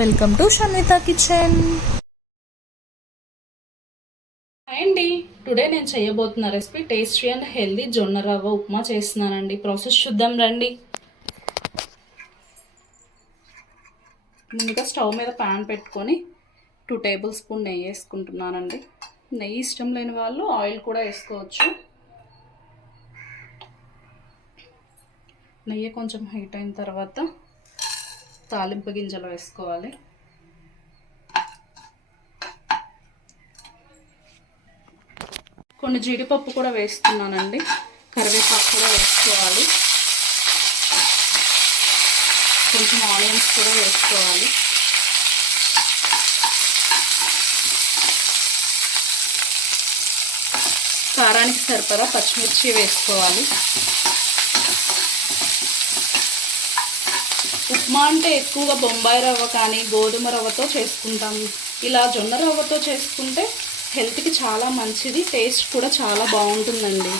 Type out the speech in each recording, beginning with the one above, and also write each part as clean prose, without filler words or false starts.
Welcome to Shanvitha kitchen. అండి today నేను చేయబోతున్న రెసిపీ టేస్టీ అండ్ హెల్దీ జొన్న రవ్వ ఉప్మా చేస్తున్నానండి. ప్రాసెస్ చూద్దాం రండి. ముందుగా స్టవ్ మీద ప్యాన్ పెట్టుకొని 2 టేబుల్ స్పూన్ నెయ్యి వేసుకుంటున్నానండి. నెయ్యి ఇష్టం లేని వాళ్ళు ఆయిల్ కూడా వేసుకోవచ్చు. నెయ్యి కొంచెం హీట్ అయిన తర్వాత తాలింపు గింజలు వేసుకోవాలి. కొన్ని జీడిపప్పు కూడా వేస్తున్నానండి. కరివేపాకు కూడా వేసుకోవాలి. కొంచెం ఆనియన్స్ కూడా వేసుకోవాలి. కారానికి సరిపడా పచ్చిమిర్చి వేసుకోవాలి. ఉప్మా అంటే ఎక్కువగా బొంబాయి రవ్వ కానీ గోధుమ రవ్వతో చేసుకుంటాం. ఇలా జొన్న రవ్వతో చేసుకుంటే హెల్త్కి చాలా మంచిది, టేస్ట్ కూడా చాలా బాగుంటుందండి.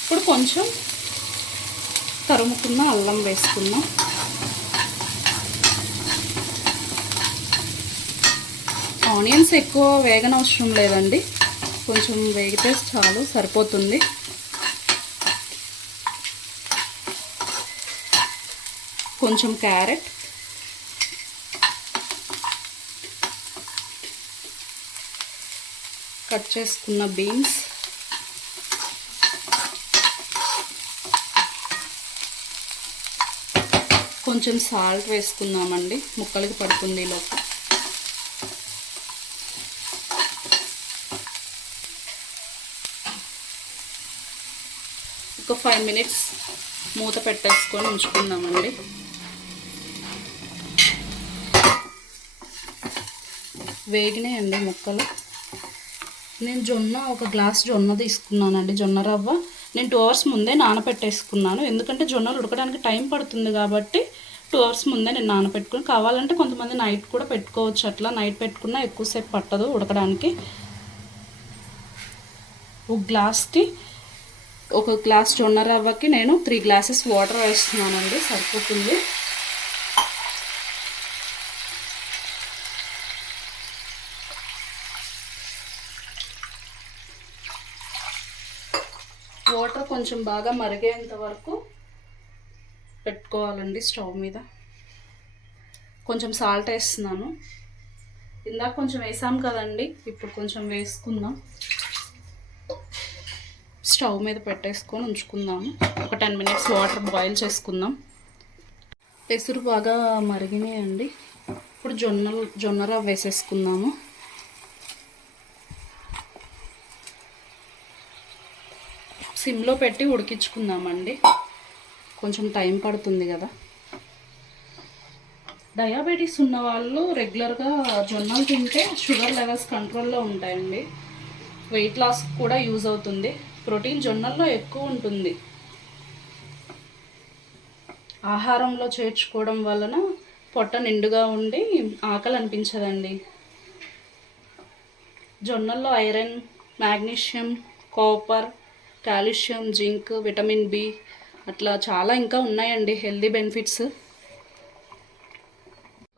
ఇప్పుడు కొంచెం తరుముకున్న అల్లం వేసుకున్నాం. ఆనియన్స్ ఎక్కువ వేగనవసరం లేదండి, కొంచెం వేగితే చాలు, సరిపోతుంది. కొంచెం క్యారెట్, కట్ చేసుకున్న బీన్స్, కొంచెం సాల్ట్ వేసుకుందామండి, ముక్కలకి పడుతుంది ఈలోపు. ఒక 5 మినిట్స్ మూత పెట్టేసుకొని ఉంచుకుందామండి. వేగినాయండి ముక్కలు. నేను ఒక గ్లాస్ జొన్న తీసుకున్నానండి, జొన్న రవ్వ. నేను 2 అవర్స్ ముందే నానబెట్టేసుకున్నాను, ఎందుకంటే జొన్నలు ఉడకడానికి టైం పడుతుంది కాబట్టి 2 అవర్స్ ముందే నేను నానబెట్టుకుని. కావాలంటే కొంతమంది నైట్ కూడా పెట్టుకోవచ్చు, అట్లా నైట్ పెట్టుకున్నా ఎక్కువసేపు పట్టదు ఉడకడానికి. ఒక గ్లాస్ జొన్న రవ్వకి నేను 3 గ్లాసెస్ వాటర్ వేస్తున్నానండి, సరిపోతుంది. వాటర్ కొంచెం బాగా మరిగేంత వరకు పెట్టుకోవాలండి స్టవ్ మీద. కొంచెం సాల్ట్ వేస్తున్నాను, ఇందాక కొంచెం వేసాం కదండి, ఇప్పుడు కొంచెం వేసుకుందాం. స్టవ్ మీద పెట్టేసుకొని ఉంచుకుందాము. ఒక 10 మినిట్స్ వాటర్ బాయిల్ చేసుకుందాం. పెసురు బాగా మరిగినాయండి. ఇప్పుడు జొన్న రవ్వ వేసేసుకుందాము. సిమ్లో పెట్టి ఉడికించుకుందామండి, కొంచెం టైం పడుతుంది కదా. డయాబెటీస్ ఉన్న వాళ్ళు రెగ్యులర్గా జొన్నలు తింటే షుగర్ లెవెల్స్ కంట్రోల్లో ఉంటాయండి. వెయిట్ లాస్ కూడా యూజ్ అవుతుంది. ప్రోటీన్ జొన్నల్లో ఎక్కువ ఉంటుంది. ఆహారంలో చేర్చుకోవడం వలన పొట్ట నిండుగా ఉండి ఆకలి అనిపించదండి. జొన్నల్లో iron, magnesium, copper, calcium, zinc, vitamin B, అట్లా చాలా ఇంకా ఉన్నాయండి హెల్దీ బెనిఫిట్స్.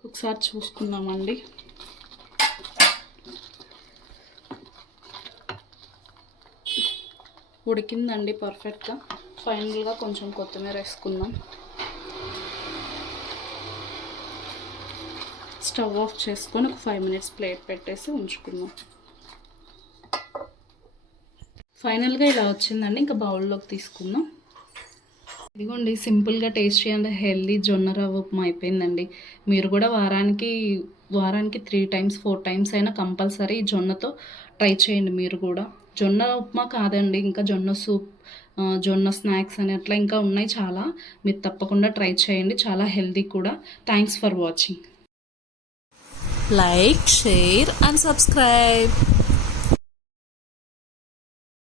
ఒకసారి చూసుకుందామండి. ఉడికిందండి పర్ఫెక్ట్గా. ఫైనల్గా కొంచెం కొత్తిమీర వేసుకుందాం. స్టవ్ ఆఫ్ చేసుకొని ఒక 5 మినిట్స్ ప్లేట్ పెట్టేసి ఉంచుకుందాం. ఫైనల్గా ఇలా వచ్చిందండి, ఇంకా బౌల్లోకి తీసుకుందాం. ఇదిగోండి, సింపుల్గా టేస్టీ అండ్ హెల్దీ జొన్న రవ్వ ఉప్మా అయిపోయిందండి. మీరు కూడా వారానికి 3 టైమ్స్ 4 టైమ్స్ అయినా కంపల్సరీ జొన్నతో ట్రై చేయండి. మీరు కూడా జొన్న ఉప్మా కాదండి, ఇంకా జొన్న సూప్, జొన్న స్నాక్స్ అని అట్లా ఇంకా ఉన్నాయి చాలా. మీరు తప్పకుండా ట్రై చేయండి, చాలా హెల్దీ కూడా. Thanks for watching. Like, share and subscribe.